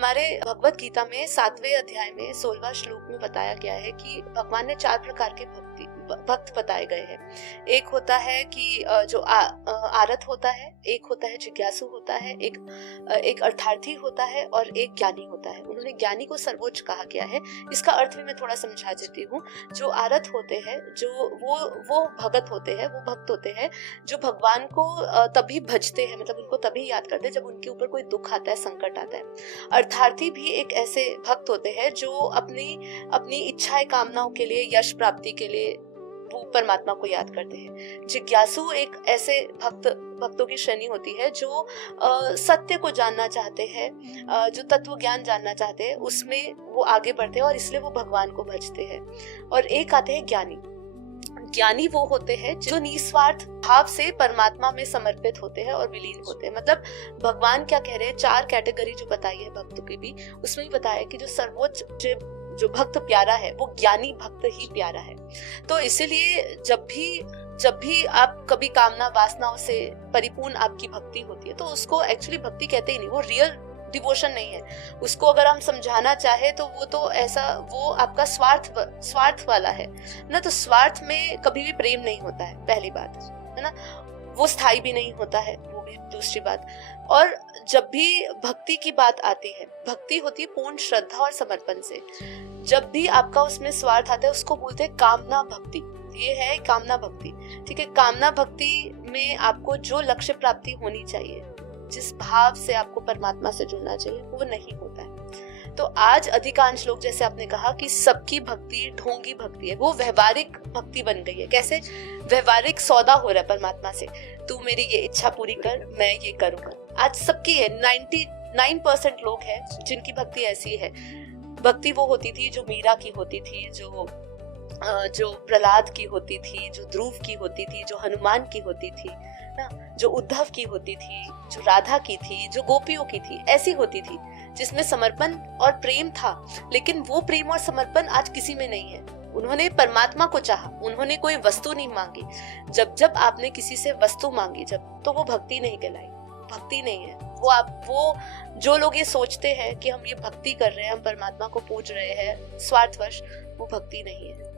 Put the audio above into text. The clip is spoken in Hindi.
हमारे भगवत गीता में 7वें अध्याय में 16वां श्लोक में बताया गया है कि भगवान ने 4 प्रकार के भक्त बताए गए हैं। एक होता है कि जो आरत होता है, एक होता है जिज्ञासु होता है, एक अर्थार्थी होता है और एक ज्ञानी होता है। उन्होंने ज्ञानी को सर्वोच्च कहा गया है। इसका अर्थ भी मैं थोड़ा समझा देती हूँ। जो आरत होते हैं, जो वो भगत होते हैं, वो भक्त होते हैं जो भगवान को तभी भजते हैं, मतलब उनको तभी याद करते हैं जब उनके ऊपर कोई दुख आता है, संकट आता है। अर्थार्थी भी एक ऐसे भक्त होते हैं जो अपनी इच्छाएं, कामनाओं के लिए, यश प्राप्ति के लिए वो परमात्मा को याद करते हैं। जिज्ञासु एक ऐसे भक्तों की श्रेणी होती है जो सत्य को जानना चाहते हैं, जो तत्व ज्ञान जानना चाहते हैं, उसमें वो आगे बढ़ते हैं और इसलिए वो भगवान को भजते हैं। और एक आते हैं ज्ञानी। ज्ञानी वो होते हैं जो निस्वार्थ भाव से परमात्मा में समर्पित होते हैं और विलीन होते हैं। मतलब भगवान क्या कह रहे हैं, 4 कैटेगरी जो बताई है भक्तों की भी, उसमें भी बताया कि जो सर्वोच्च जो भक्त प्यारा है वो ज्ञानी भक्त ही प्यारा है। तो इसीलिए जब भी आप कभी कामना वासनाओं से परिपूर्ण आपकी भक्ति होती है तो उसको एक्चुअली भक्ति कहते ही नहीं, वो रियल डिवोशन नहीं है। उसको अगर हम समझाना चाहे तो वो तो ऐसा, वो आपका स्वार्थ वाला है ना। तो स्वार्थ में कभी भी प्रेम नहीं होता है, पहली बात है ना। वो स्थायी भी नहीं होता है, वो भी दूसरी बात। और जब भी भक्ति की बात आती है, भक्ति होती है पूर्ण श्रद्धा और समर्पण से। जब भी आपका उसमें स्वार्थ आता है उसको बोलते हैं कामना भक्ति। ये है कामना भक्ति, ठीक है। कामना भक्ति में आपको जो लक्ष्य प्राप्ति होनी चाहिए, जिस भाव से आपको परमात्मा से जुड़ना चाहिए, वो नहीं होता है। तो आज अधिकांश लोग, जैसे आपने कहा कि सबकी भक्ति ढोंगी भक्ति है, वो व्यवहारिक भक्ति बन गई है। कैसे? व्यवहारिक सौदा हो रहा है परमात्मा से, तू मेरी ये इच्छा पूरी कर, मैं ये करूंगा। आज सबकी है, 99% लोग हैं जिनकी भक्ति ऐसी है। भक्ति वो होती थी जो मीरा की होती थी, जो प्रहलाद की होती थी, जो ध्रुव की होती थी, जो हनुमान की होती थी ना, जो उद्धव की होती थी, जो राधा की थी, जो गोपियों की थी, ऐसी होती थी जिसमें समर्पण और प्रेम था। लेकिन वो प्रेम और समर्पण आज किसी में नहीं है। उन्होंने परमात्मा को चाहा, उन्होंने कोई वस्तु नहीं मांगी। जब आपने किसी से वस्तु मांगी तो वो भक्ति नहीं कहलाई, भक्ति नहीं है। वो जो लोग ये सोचते हैं कि हम ये भक्ति कर रहे हैं, हम परमात्मा को पूज रहे हैं स्वार्थवश, वो भक्ति नहीं है।